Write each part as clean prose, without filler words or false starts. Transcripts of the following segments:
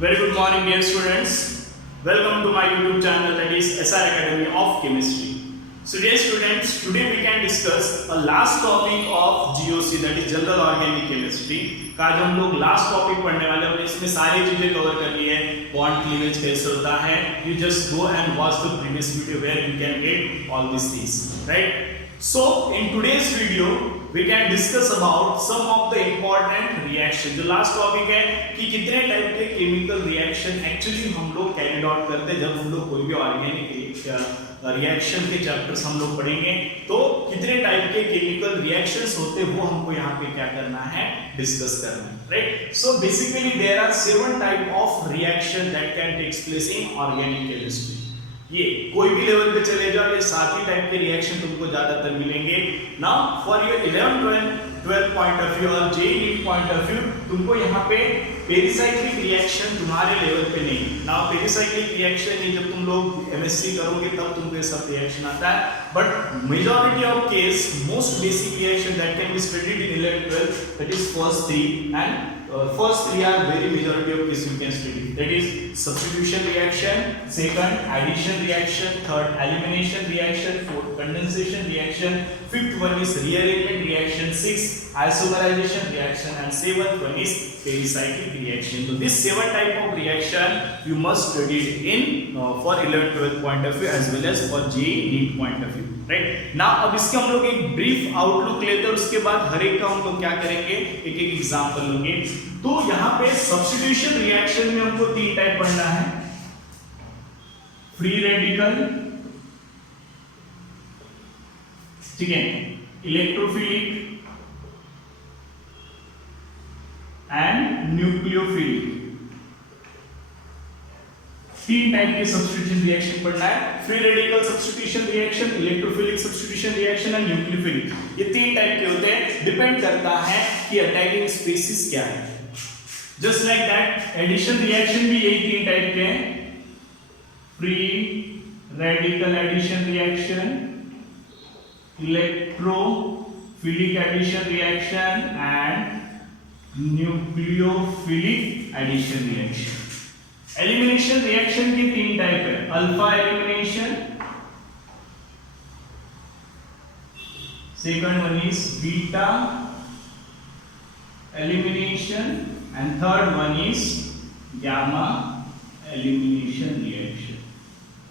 Very good morning, dear students. Welcome to my YouTube channel, that is SR Academy of Chemistry. So, dear students, today we can discuss a last topic of GOC, that is General Organic Chemistry. का आज हम लोग last topic पढ़ने वाले हैं, इसमें सारी चीजें कवर करनी है. बॉन्ड क्लीवेज कैसे होता है, you just go and watch the previous video where you can get all these things, right? So, in today's video we can discuss about some of the important reaction. जो last topic है कि कितने type के chemical reaction actually हम लोग carry out करते हैं जब हम लोग कोई भी ऑर्गेनिक रिएक्शन के चैप्टर्स हम लोग पढ़ेंगे, तो कितने टाइप के केमिकल रिएक्शंस होते हैं वो हमको यहाँ पे क्या करना है, डिस्कस करना है, right? So basically there are 7 type of reaction that can takes place in organic chemistry. ये कोई भी लेवल पे चले जाओ, ये 7 ही टाइप के रिएक्शन तुमको ज्यादातर मिलेंगे. Now for your 11 12 point of view और जेईई पॉइंट ऑफ व्यू, तुमको यहाँ पे पेरिसाइक्लिक रिएक्शन तुम्हारे लेवल पे नहीं. नाउ पेरिसाइक्लिक रिएक्शन ये जब तुम लोग एमएससी करोगे तब तुमको ये सब रिएक्शन आता है, but majority of case most basic reaction that can be studied in 11 12, that is first 3 and first 3 are very majority of cases you can study, that is substitution reaction, second addition reaction, third elimination reaction, fourth condensation reaction, fifth one is rearrangement reaction, sixth isomerization reaction, and seventh one is pericyclic reaction. So this 7 type of reaction you must study in for 11 12 point of view as well as for JEE point of view, right? now अब इसके हम लोग एक brief outlook लेते हैं, उसके बाद हर एक का हम लोग क्या करेंगे, एक एक एग्जांपल लेंगे. तो यहाँ पे सब्स्टिट्यूशन रिएक्शन में हमको 3 टाइप पढ़ना है. फ्री रेडिकल, ठीक है, इलेक्ट्रोफिलिक एंड न्यूक्लियोफिलिक. 3 टाइप के सब्स्टिट्यूशन रिएक्शन पढ़ना है. Free radical substitution reaction, electrophilic substitution reaction and nucleophilic. ये 3 टाइप के होते हैं, डिपेंड करता है कि अटैकिंग स्पीसीज क्या है. Just like that addition reaction भी यही 3 टाइप के हैं. Free radical addition reaction, electrophilic addition reaction and nucleophilic addition reaction. Elimination reaction की 3 टाइप है. Alpha elimination, second one is beta elimination and third one is gamma elimination reaction.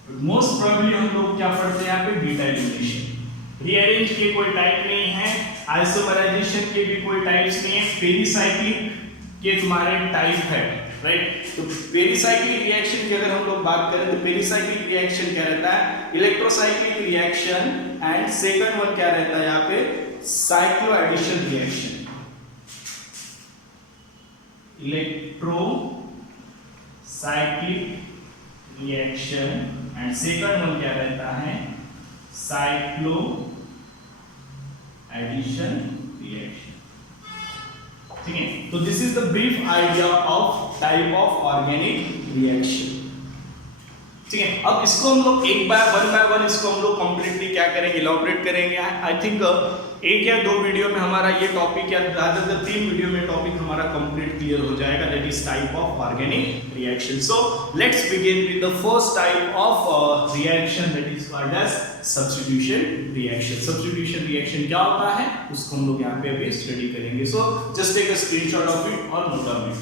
But most probably हम लोग क्या पढ़ते हैं यहाँ पे, beta elimination. Rearrange के कोई टाइप नहीं है, आइसोमराइजेशन के भी कोई टाइप्स नहीं है, पेरिसाइक्लिक के तुम्हारे टाइप है, राइट? तो पेरिसाइक्लिक रिएक्शन की अगर हम लोग बात करें तो पेरिसाइक्लिक रिएक्शन क्या रहता है, electrocyclic reaction, and second one क्या रहता है यहाँ पे, cyclo addition reaction. Electrocyclic reaction and second one क्या रहता है, साइक्लो एडिशन रिएक्शन. ठीक है, तो this is the brief idea of type of organic reaction. ठीक है, अब इसको हम लोग एक बाय वन इसको हम लोग कंप्लीटली क्या करेंगे, इलैबोरेट करेंगे. आई थिंक 1 या 2 वीडियो में हमारा ये टॉपिक या ज्यादातर 3 वीडियो में टॉपिक हमारा कंप्लीट क्लियर हो जाएगा, that is type of organic reaction. So let's begin with the first type of reaction, that is called as substitution reaction. Substitution reaction क्या होता है उसको हम लोग यहाँ पे अभी स्टडी करेंगे. So just take a screenshot of it और note down it.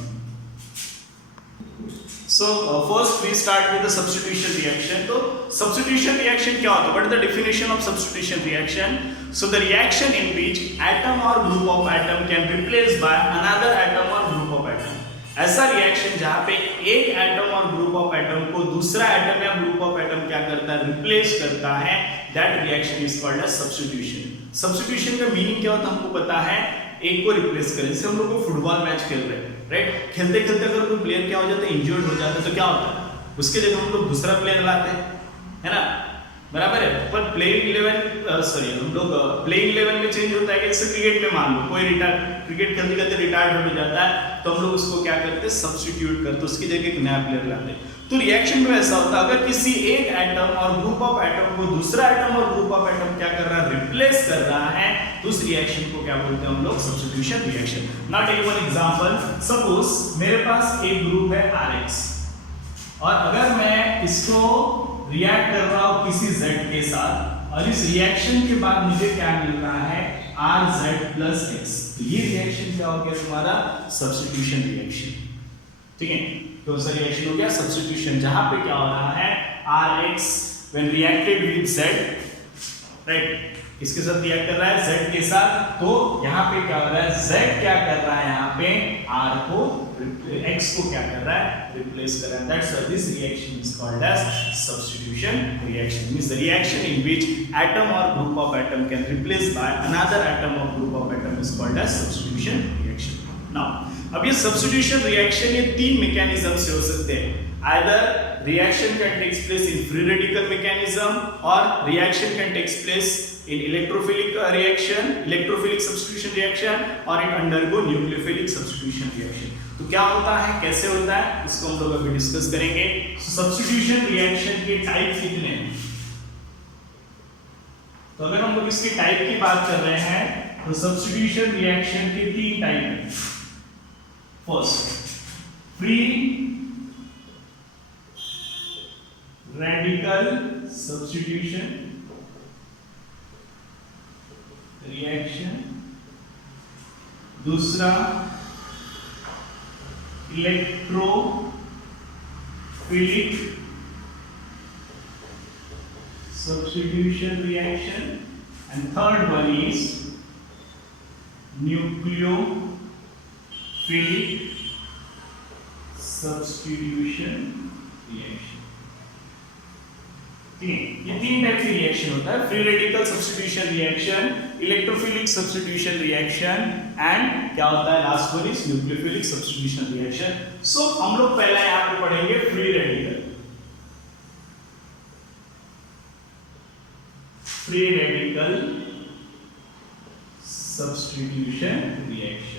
So first we start with the substitution reaction. So substitution reaction क्या होता है? What is the definition of substitution reaction? So the reaction in which atom or group of atom can be replaced by another atom or group of atom. ऐसा reaction जहाँ पे एक atom और group of atom को दूसरा atom या group of atom क्या करता है, रिप्लेस करता है. That reaction is called as substitution. Substitution का मीनिंग क्या होता है हमको पता है, एक को रिप्लेस करें. जैसे हम लोग को फुटबॉल मैच खेल रहे हैं, राइट? खेलते खेलते अगर कोई प्लेयर क्या हो जाता है, इंजर्ड हो जाता है, तो क्या होता है, उसके जगह हम लोग दूसरा प्लेयर लाते हैं, है ना, बराबर है. पर प्लेइंग 11 सॉरी हम लोग प्लेइंग 11 में चेंज होता है कि जैसे क्रिकेट में मान लो कोई क्रिकेट खेलते खेलते रिटायर्ड हो जाता है, तो हम लोग उसको क्या करते हैं, सब्स्टिट्यूट करते, उसकी जगह एक नया प्लेयर लाते हैं. तो रिएक्शन में ऐसा होता है, अगर किसी एक एटम और ग्रुप ऑफ एटम को दूसरा एटम और ग्रुप ऑफ एटम क्या कर रहा है, रिप्लेस कर रहा है, उस रिएक्शन को क्या बोलते हैं हम लोग, substitution reaction. Now take one example, suppose मेरे पास एक ग्रुप है Rx और अगर मैं इसको रिएक्ट कर रहा हूं किसी Z के साथ और इस रिएक्शन के बाद मुझे क्या मिल रहा है, Rz+X, तो ये रिएक्शन क्या हो गया तुम्हारा, सब्स्टिट्यूशन रिएक्शन। ठीक है, कौन सा रिएक्शन हो गया, सब्स्टिट्यूशन, जहां पे क्या हो रहा है, Rx when reacted with Z, right, किसके साथ रिएक्ट कर रहा है, Z के साथ, तो यहाँ पे क्या हो रहा है, Z क्या कर रहा है, यहाँ पे R को, X को क्या कर रहा है, रिप्लेस कर रहा है। That's why this reaction is called as substitution reaction. Means the reaction in which atom or group of atom can replace by another atom or group of atom is called as substitution reaction. Now, अब ये substitution reaction ये तीन mechanism से हो सकते हैं। Either reaction can take place in free radical mechanism or reaction can take place in electrophilic reaction, electrophilic substitution reaction, or it undergo nucleophilic substitution reaction. तो क्या होता है, कैसे होता है, इसको हम लोग अभी डिस्कस करेंगे। सब्स्टिट्यूशन रिएक्शन के टाइप कितने हैं, तो अगर हम लोग इसके टाइप की बात कर रहे हैं तो सब्स्टिट्यूशन रिएक्शन के तीन टाइप हैं। First, free radical substitution reaction, दूसरा electrophilic substitution reaction, and third one is nucleophilic substitution reaction. ये तीन टाइप की रिएक्शन होता है, free radical substitution reaction, electrophilic substitution reaction, and क्या होता है last one is nucleophilic substitution reaction. So हम लोग पहला यहाँ पे पढ़ेंगे free radical, free radical substitution reaction.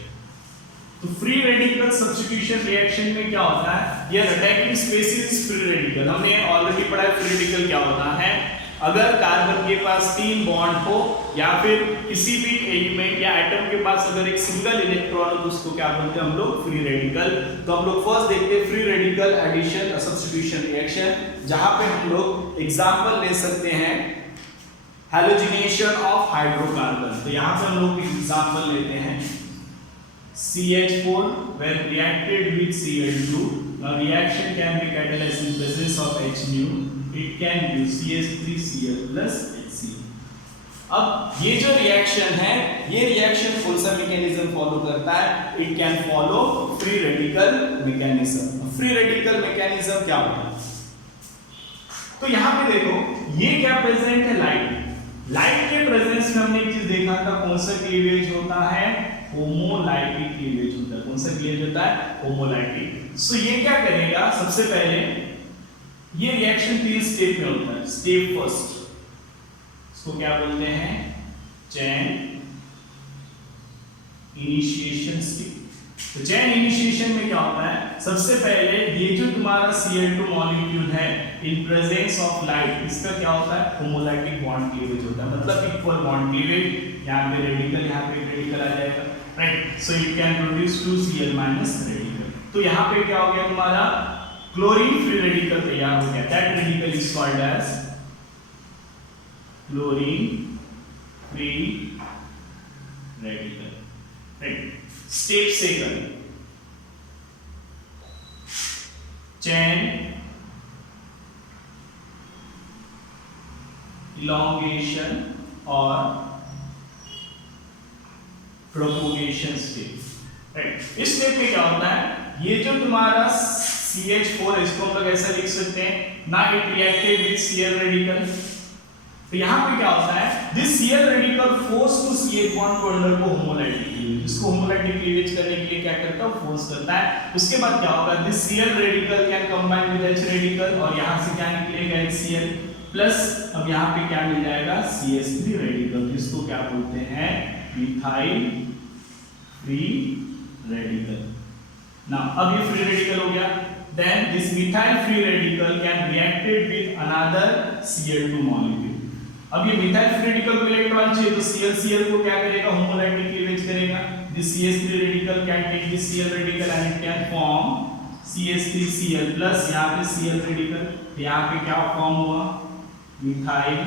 तो फ्री रेडिकल सब्स्टिट्यूशन रिएक्शन में क्या होता है, ये अटैकिंग स्पेसिस फ्री रेडिकल, हमने ऑलरेडी पढ़ा है फ्री रेडिकल क्या होता है। अगर कार्बन के पास 3 बॉन्ड हो या फिर किसी भी एलिमेंट या एटम के पास अगर एक सिंगल इलेक्ट्रॉन हो तो उसको क्या बोलते हैं हम लोग, फ्री रेडिकल। तो हम लोग फर्स्ट देखते हैं free radical addition substitution reaction, जहां पे हम लोग एग्जांपल ले सकते हैं हैलोजिनेशन ऑफ हाइड्रोकार्बन। तो यहां पे हम लोग एग्जांपल लेते हैं CH4 when reacted with Cl2, a reaction can be catalyzed in presence of H nu, it can give CH3Cl plus HCl। अब ये जो रिएक्शन है, ये रिएक्शन कौन सा मैकेनिज्म फॉलो करता है, it can follow free radical mechanism. Free radical mechanism क्या होता है, तो यहां पे देखो ये क्या प्रेजेंट है, लाइट। लाइट के प्रेजेंस में हमने एक चीज देखा था, कौन सा क्लीवेज होता है, होमोलाइटिक क्लीवेज होता है। कौन सा क्लीवेज होता है, होमोलाइटिक। सो ये क्या करेगा, सबसे पहले ये रिएक्शन 3 स्टेप में होता है। स्टेप फर्स्ट, इसको क्या बोलते हैं, चेन इनिशिएशन स्टेप। तो चेन इनिशिएशन में क्या होता है, सबसे पहले ये जो तुम्हारा Cl2 मॉलिक्यूल है इन प्रेजेंस ऑफ लाइट, इसका क्या होता है, होमोलाइटिक बॉन्ड क्लीवेज होता है, मतलब इक्वल बॉन्ड क्लीवेज। यहाँ पे रेडिकल, यहाँ पे रेडिकल आ जाएगा, right. So it can produce 2Cl minus radical. तो यहाँ पे क्या हो गया, तुम्हारा क्लोरीन फ्री रेडिकल तैयार हो गया। That radical is called as chlorine free radical, right. Step second, chain elongation और प्रोपोगेशन स्टेप, राइट। इस स्टेप में क्या होता है, ये जो तुम्हारा CH4 इसको हम लोग ऐसा लिख सकते हैं ना, it reacted with Cl radical. तो यहां पे क्या होता है, this Cl radical force to CH bond को अंडर को होमोलाइटिक क्लीवेज, इसको होमोलाइटिक क्लीवेज करने के लिए क्या करता है, फोर्स करता है। उसके बाद क्या होगा, this Cl radical can combine with H radical और यहां से क्या निकलेगा, HCl प्लस, अब यहां पे क्या मिल जाएगा, CH3 रेडिकल, जिसको क्या बोलते हैं, मिथाइल फ्री रेडिकल। नाउ अब ये फ्री रेडिकल हो गया, then this methyl free radical can reacted with another Cl2 molecule। अब ये मिथाइल फ्री रेडिकल को इलेक्ट्रॉन चाहिए तो Cl को क्या करेगा, होमोलाइटिक क्लीवेज करेगा। This CH3 radical can take this Cl radical and it can form CH3Cl plus यहाँ पे Cl रेडिकल, यहाँ पे क्या फॉर्म हुआ, मिथाइल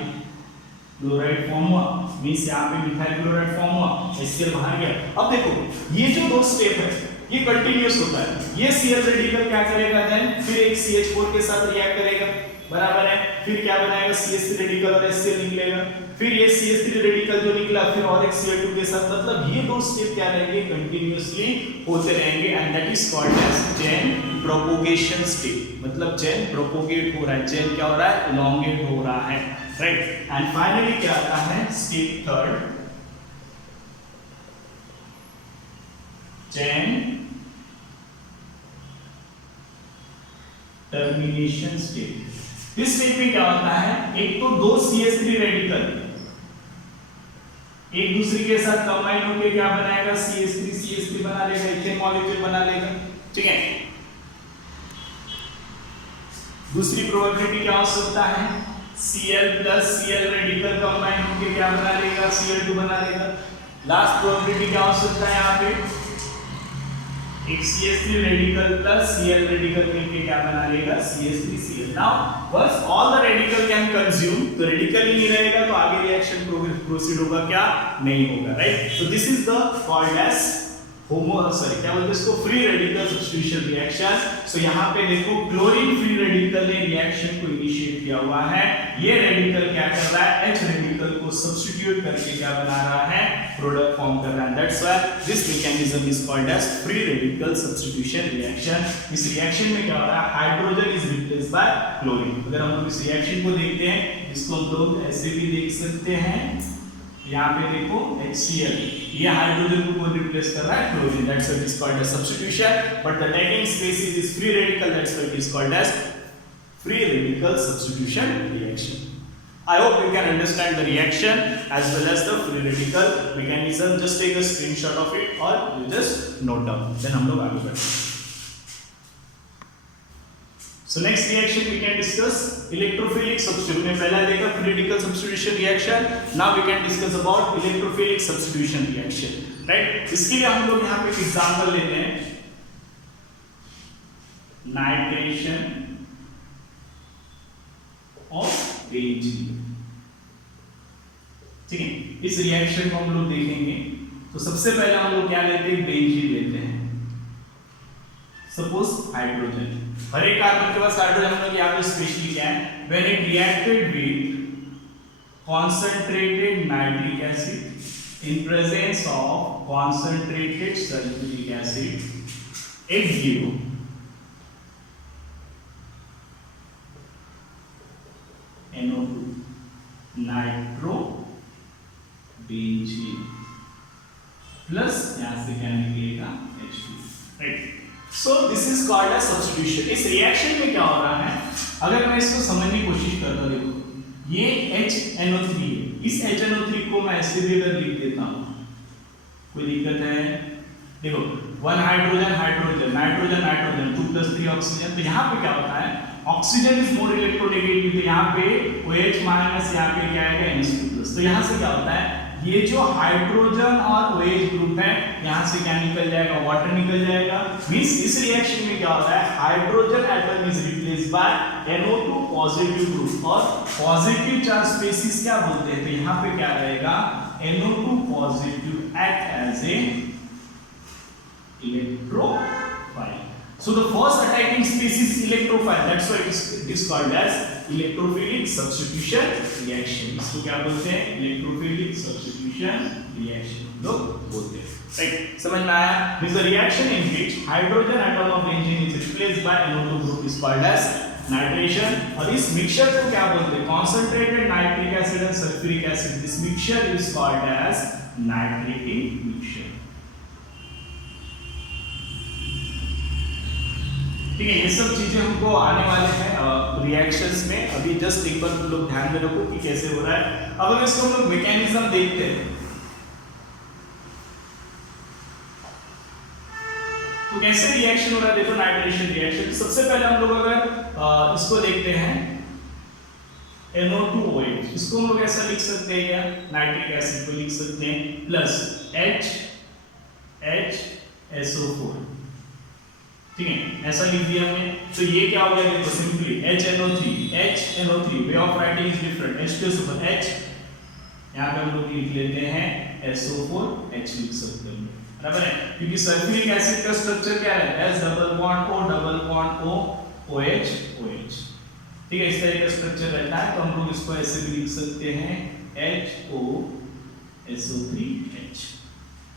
क्लोराइड फॉर्म हुआ, मींस यहाँ पे मिथाइल क्लोराइड फॉर्म हुआ, HCl बाहर गया। अब देखो ये जो दो स्टेप है ये कंटिन्यूअस होता है। ये Cl रेडिकल क्या करेगा, देन फिर एक CH4 के साथ रिएक्ट करेगा, बराबर है, फिर क्या बनाएगा, CH3 रेडिकल और HCl निकलेगा, फिर ये CH3 रेडिकल जो निकला फिर और एक Cl2 के साथ, मतलब ये दो स्टेप क्या रहेंगे, कंटिन्यूअसली होते रहेंगे and that is called as chain propagation step. मतलब चेन प्रोपोगेट हो रहा है, चेन क्या हो रहा है, एलोंगेट हो रहा है, राइट। एंड फाइनली क्या आता है, step third, chain termination step. इस स्टेप में क्या होता है, एक तो दो CH3 रेडिकल एक दूसरे के साथ कंबाइन होकर क्या बनाएगा, CH3 बना लेगा, इथेन मॉलिक्यूल बना लेगा, ठीक है। दूसरी प्रोबेबिलिटी क्या हो सकता है, Cl plus Cl radical combine होकर क्या बना लेगा, Cl2 बना लेगा। लास्ट प्रोबेबिलिटी क्या हो सकता है, यहाँ पे एक CH3 radical plus Cl radical मिलके क्या बना लेगा, CH3Cl। नाउ बस all the radical can consume, तो रेडिकल ही नहीं रहेगा तो आगे रिएक्शन प्रोसीड होगा क्या, नहीं होगा, right. So this is the called as क्या बोलते हैं इसको, free radical substitution reaction. So यहाँ पे देखो क्लोरीन फ्री रेडिकल ने रिएक्शन को इनिशिएट किया हुआ है, ये रेडिकल क्या कर रहा है, H रेडिकल को सब्स्टिट्यूट करके क्या बना रहा है, प्रोडक्ट फॉर्म कर रहा है। That's why this mechanism is called as free radical substitution reaction. इस रिएक्शन में क्या हो रहा है, hydrogen is replaced by chlorine. अगर हम लोग इस रिएक्शन को देखते हैं, इसको हम लोग ऐसे भी देख सकते हैं, यहाँ पे देखो HCl, ये हाइड्रोजन को कौन रिप्लेस कर रहा है, chlorine. That's why it is called as substitution, but the taking species is free radical, that's why it is called as free radical substitution reaction. I hope you can understand the reaction as well as the free radical mechanism. Just take a screenshot of it or you just note down. Then हम लोग आगे बढ़ते हैं. So next reaction we can discuss electrophilic substitution. हमने पहला देखा free radical substitution reaction. Now we can discuss about electrophilic substitution reaction. Right? इसके लिए हम लोग यहाँ पे एक एग्जाम्पल लेते हैं, नाइट्रेशन और बेंजीन। ठीक है, इस रिएक्शन को हम लोग देखेंगे। तो सबसे पहले हम लोग क्या लेते हैं, बेंजीन लेते हैं। सपोज हाइड्रोजन, हर एक कार्बन के पास हाइड्रोजन, हम लोग यहाँ पे स्पेशली क्या है, when it reacted with concentrated nitric acid in presence of concentrated sulphuric acid, it give NO2 nitro benzene plus यहां से क्या निकलेगा, H2, right. So this is called as substitution. इस रिएक्शन में क्या हो रहा है, अगर मैं इसको समझने की कोशिश करता हूं, देखो ये HNO3 है, इस HNO3 को मैं ऐसे भी अगर लिख देता हूं, कोई दिक्कत है, देखो 1 hydrogen hydrogen nitrogen nitrogen 2 + 3 oxygen. तो यहाँ पे क्या होता है, ऑक्सीजन इज मोर इलेक्ट्रोनेगेटिव, तो यहाँ पे OH माइनस, यहाँ पे क्या आएगा NH2+। तो यहाँ से क्या होता है, ये जो हाइड्रोजन और OH ग्रुप है, यहाँ से क्या निकल जाएगा, वाटर निकल जाएगा। मींस इस रिएक्शन में क्या होता है, hydrogen atom is replaced by NO2 positive group, और पॉजिटिव चार्ज स्पेसिस क्या बोलते हैं, तो यहाँ पे क्या रहेगा, NO2 positive act as a electrophile. So the first attacking species is electrophile. That's why it is called as electrophilic substitution reaction. इसको क्या बोलते हैं, electrophilic substitution reaction लोग बोलते हैं, right? समझ में आया? This is a reaction in which hydrogen atom of benzene is replaced by NO2 group is called as nitration. और इस मिक्सचर को क्या बोलते हैं, concentrated nitric acid and sulfuric acid. This mixture is called as nitrating mixture. ठीक है, ये सब चीजें हमको आने वाले हैं रिएक्शंस में। अभी जस्ट एक बार तुम लोग ध्यान में रखो कि कैसे हो रहा है। अब अगर इसको हम लोग मैकेनिज्म देखते हैं, तो कैसे रिएक्शन हो रहा है, देखो नाइट्रेशन रिएक्शन। सबसे पहले हम लोग अगर इसको देखते हैं, NO2OH, इसको हम लोग ऐसा लिख सकते हैं क्या, नाइट्रिक एसिड को लिख सकते हैं, प्लस HSO4, ठीक है, ऐसा लिख दिया हमने। तो ये क्या हो गया, देखो simply HNO3 way of writing is different, H2SO4 H, यहाँ पे हम लोग लिख लेते हैं SO4H लिख सकते हैं, बराबर है, क्योंकि सल्फ्यूरिक एसिड का स्ट्रक्चर क्या है, S double bond O double bond O OH OH, ठीक है, इस तरह का स्ट्रक्चर रहता है। तो हम लोग इसको ऐसे भी लिख सकते हैं HOSO3H,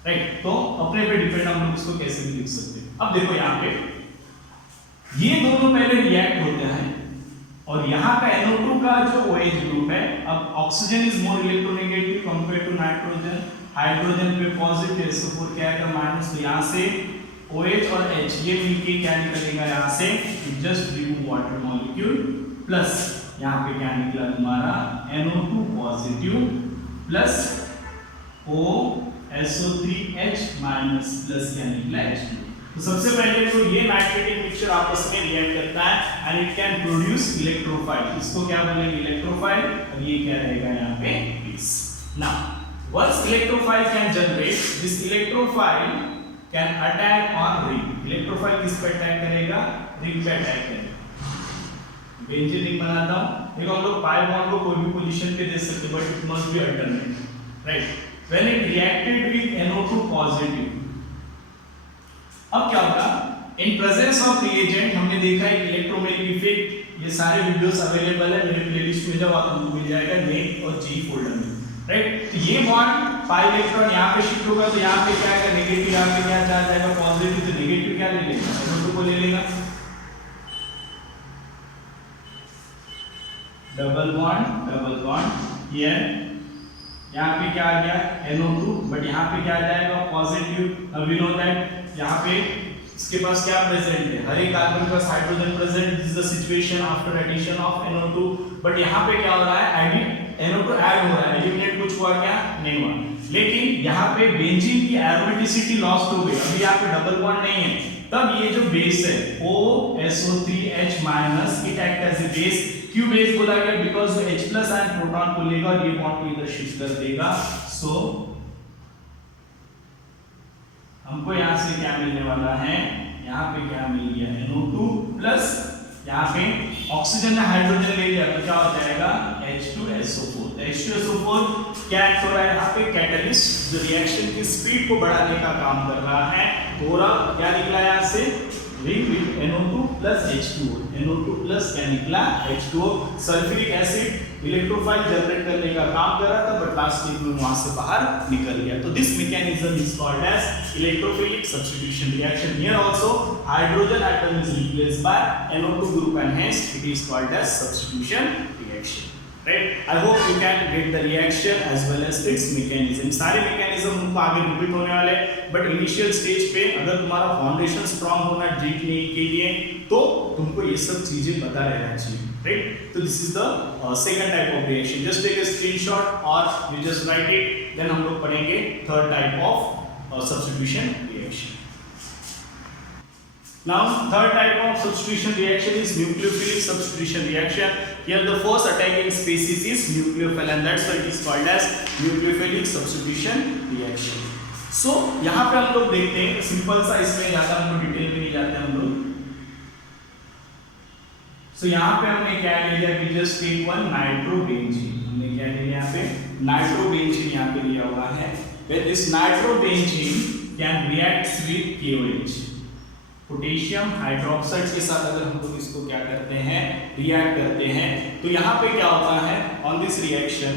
राइट। तो अपने पे डिपेंड हम लोग इसको कैसे भी लिख सकते हैं। अब देखो यहाँ पे ये दोनों पहले रिएक्ट होते हैं और यहाँ का NO2 का जो OH ग्रुप है, अब oxygen is more electronegative compare to nitrogen, hydrogen पे पॉजिटिव, SO4 क्या है माइनस, तो यहाँ से OH और H ये मिलके क्या निकलेगा, यहाँ से just remove water molecule, plus यहाँ पे क्या निकला तुम्हारा NO2 positive plus OSO3H minus plus क्या निकला H2। तो सबसे पहले तो ये नाइट्रेटिक मिक्सचर आपस में रिएक्ट करता है and it can produce electrophile, इसको क्या बोलेंगे इलेक्ट्रोफाइल, और ये क्या रहेगा यहाँ पे base. Now once electrophile can generate, this electrophile can attack on ring, electrophile किस पे अटैक करेगा, रिंग पे अटैक करेगा। बेंजीन रिंग बनाता हूं, देखो हम लोग पाई बॉन्ड को कोई भी पोजीशन पे दे सकते हैं, but it must be alternate, right. When it reacted with NO2 positive, अब क्या होगा, इन प्रेजेंस ऑफ रिएजेंट हमने देखा है इलेक्ट्रोमैग्नेटिक इफेक्ट, ये सारे वीडियोस अवेलेबल है मेरे प्लेलिस्ट में, जाओ आपको मिल जाएगा नेट और जी फोल्डर में, राइट। तो ये बॉन्ड पाई इलेक्ट्रॉन यहाँ पे शिफ्ट होगा, तो यहाँ पे क्या आएगा नेगेटिव, यहाँ पे क्या चार्ज आएगा पॉजिटिव, तो नेगेटिव क्या ले लेगा, NO2 को ले लेगा, डबल बॉन्ड हियर, यहाँ पे क्या आ गया NO2, बट यहाँ पे क्या आ जाएगा पॉजिटिव। अब वी नो दैट यहाँ पे इसके पास क्या प्रेजेंट है, हर एक कार्बन के पास hydrogen present, this is the situation after addition of NO2, but यहाँ पे क्या हो रहा है, NO2 ऐड हो रहा है, एलिमिनेट कुछ हुआ क्या, नहीं हुआ, लेकिन यहाँ पे बेंजीन की एरोमेटिसिटी लॉस्ट हो गई, अभी यहाँ पे डबल बॉन्ड नहीं है, तब ये जो बेस है OSO3H minus it act as a base, क्यों बेस बोला गया, because H plus ion proton को लेगा और ये बॉन्ड को इधर शिफ्ट कर देगा, सो हमको यहाँ से क्या मिलने वाला है, यहाँ पे क्या मिल गया NO2 प्लस यहाँ पे ऑक्सीजन ने हाइड्रोजन ले लिया, तो क्या हो जाएगा H2SO4। H2SO4 क्या एक्ट हो रहा है यहाँ पे, कैटलिस्ट, जो रिएक्शन की स्पीड को बढ़ाने का काम कर रहा है। पूरा क्या निकला यहाँ से, ring with NO2 plus H2O, NO2 plus क्या निकला H2O, sulphuric acid electrophile generate करने का काम कर रहा था, बट लास्ट में वहां से बाहर निकल गया। तो this mechanism is called as electrophilic substitution reaction. Here also hydrogen atom is replaced by NO2 group and hence it is called as substitution reaction, right? I hope you can get the reaction as well as its mechanism. सारे mechanism उनको आगे repeat होने वाले, but initial stage पे अगर तुम्हारा foundation strong होना जीतने के लिए तो तुमको ये सब चीजें पता रहना चाहिए, right? तो this is the second type of reaction, just take a screenshot और you just write it, then हम लोग पढ़ेंगे third type of substitution reaction. Now third type of substitution reaction is nucleophilic substitution reaction. Here the first attacking species is nucleophile and that's why it is called as nucleophilic substitution reaction. So यहाँ पे हम लोग देखते हैं simple सा, इसमें ज्यादा हम लोग डिटेल में नहीं जाते हम लोग। So यहाँ पे हमने क्या ले लिया, we just take one nitrobenzene, हमने क्या ले लिया यहाँ पे nitrobenzene यहाँ पे लिया हुआ है। When this nitrobenzene can react with KOH, potassium hydroxide के साथ अगर हम लोग इसको क्या करते हैं, रिएक्ट करते हैं, तो यहाँ पे क्या होता है, on this reaction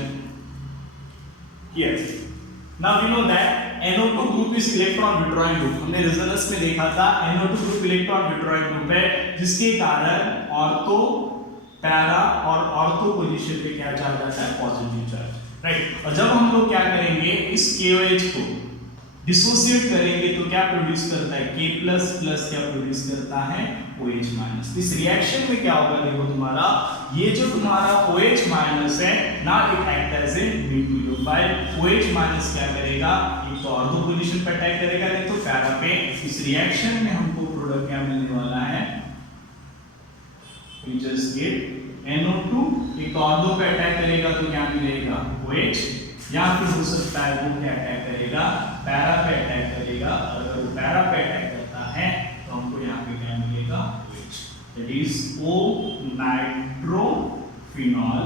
here, now we know that NO2 group is electron withdrawing group, हमने रेजोनेंस में देखा था NO2 group electron withdrawing group है, जिसके कारण ऑर्थो, पैरा और ऑर्थो पोजीशन पे क्या चार्ज आता है, पॉजिटिव चार्ज, राइट। और जब हम लोग क्या करेंगे, इस KOH को डिसोसिएट करेंगे तो क्या प्रोड्यूस करता है, K प्लस प्लस क्या प्रोड्यूस करता है, OH माइनस। इस रिएक्शन में क्या होगा, देखो तुम्हारा ये जो तुम्हारा OH माइनस है ना, it act as a nucleophile, OH minus क्या करेगा, एक तो ऑर्थो पोजीशन पे अटैक करेगा, नहीं तो पैरा पे। इस रिएक्शन में हमको प्रोडक्ट क्या मिलने वाला है, we just get NO2 एक और दो पे अटैक करेगा तो क्या मिलेगा OH, या फिर हो सकता है वो क्या अटैक करेगा, पैरा पे अटैक करेगा। अगर वो पैरा पे अटैक करता है तो हमको यहाँ पे क्या मिलेगा OH, that is O nitrophenol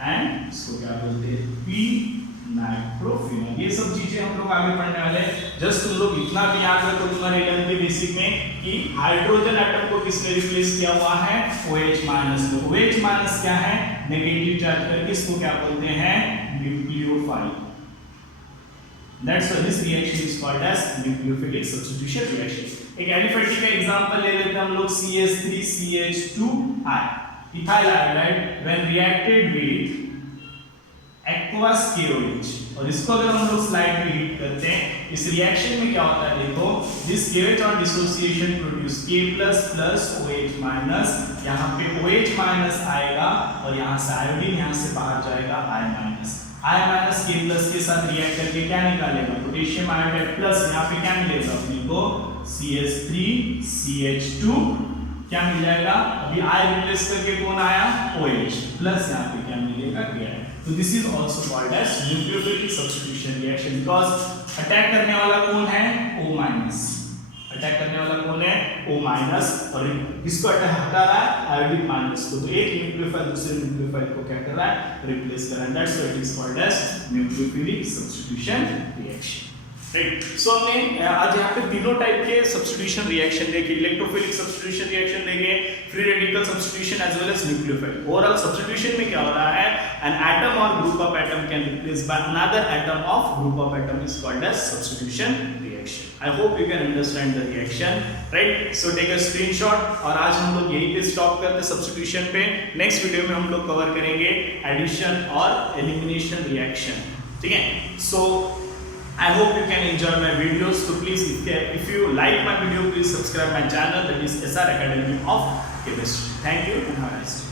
and इसको क्या बोलते हैं P नाइट्रोफिनॉल। ये सब चीजें हम लोग आगे पढ़ने वाले हैं। जस्ट तुम लोग इतना भी याद रखो तुम्हारे 11वीं बेसिक में कि हाइड्रोजन एटम को किसने रिप्लेस किया हुआ है OH माइनस में। OH माइनस क्या है, नेगेटिव चार्ज करके इसको क्या बोलते हैं nucleophile. That's why this reaction is called as nucleophilic substitution reaction. एक एलिफेटिक का एग्जांपल ले लेते हैं हम लोग CH3CH2I ethyl iodide when reacted with aqueous KOH। और इसको अगर हम लोग स्लाइड में रीड करते हैं इस रिएक्शन में क्या होता है देखो, this KOH on dissociation produce K plus plus OH minus, यहाँ पे OH minus आएगा और यहाँ से आयोडीन यहाँ से बाहर जाएगा I minus। I minus K plus के साथ रिएक्ट करके क्या निकालेगा पोटेशियम आयोडाइड प्लस यहाँ पे क्या मिलेगा अपने को CH3CH2 क्या मिल जाएगा, अभी I रिप्लेस करके कौन आया OH प्लस यहाँ पे क्या मिलेगा K। तो this is also called as nucleophilic substitution reaction because attack करने वाला कौन है O माइनस, अटैक करने वाला कौन है O माइनस, और किसको अटैक हटा रहा है आयोडीन माइनस को। तो एक न्यूक्लियोफाइल दूसरे न्यूक्लियोफाइल को क्या कर रहा है रिप्लेस कर रहा है। That's why it is called as nucleophilic substitution reaction, right. So हमने आज यहाँ पे तीनों टाइप के सब्स्टिट्यूशन रिएक्शन देखे, इलेक्ट्रोफिलिक सब्स्टिट्यूशन रिएक्शन देखे, free radical substitution as well as nucleophile. Overall substitution में क्या हो रहा है, an atom or group of atom can replace by another atom of group of atom is called as substitution reaction. I hope you can understand the reaction, right? So take a screenshot। और आज हम लोग यहीं पे stop करते हैं substitution पे। Next video में हम लोग कवर करेंगे एडिशन और एलिमिनेशन रिएक्शन, ठीक है। सो I hope you can enjoy my videos. So please, if you like my video, please subscribe my channel, that is SR Academy of Chemistry. Thank you and have a nice day.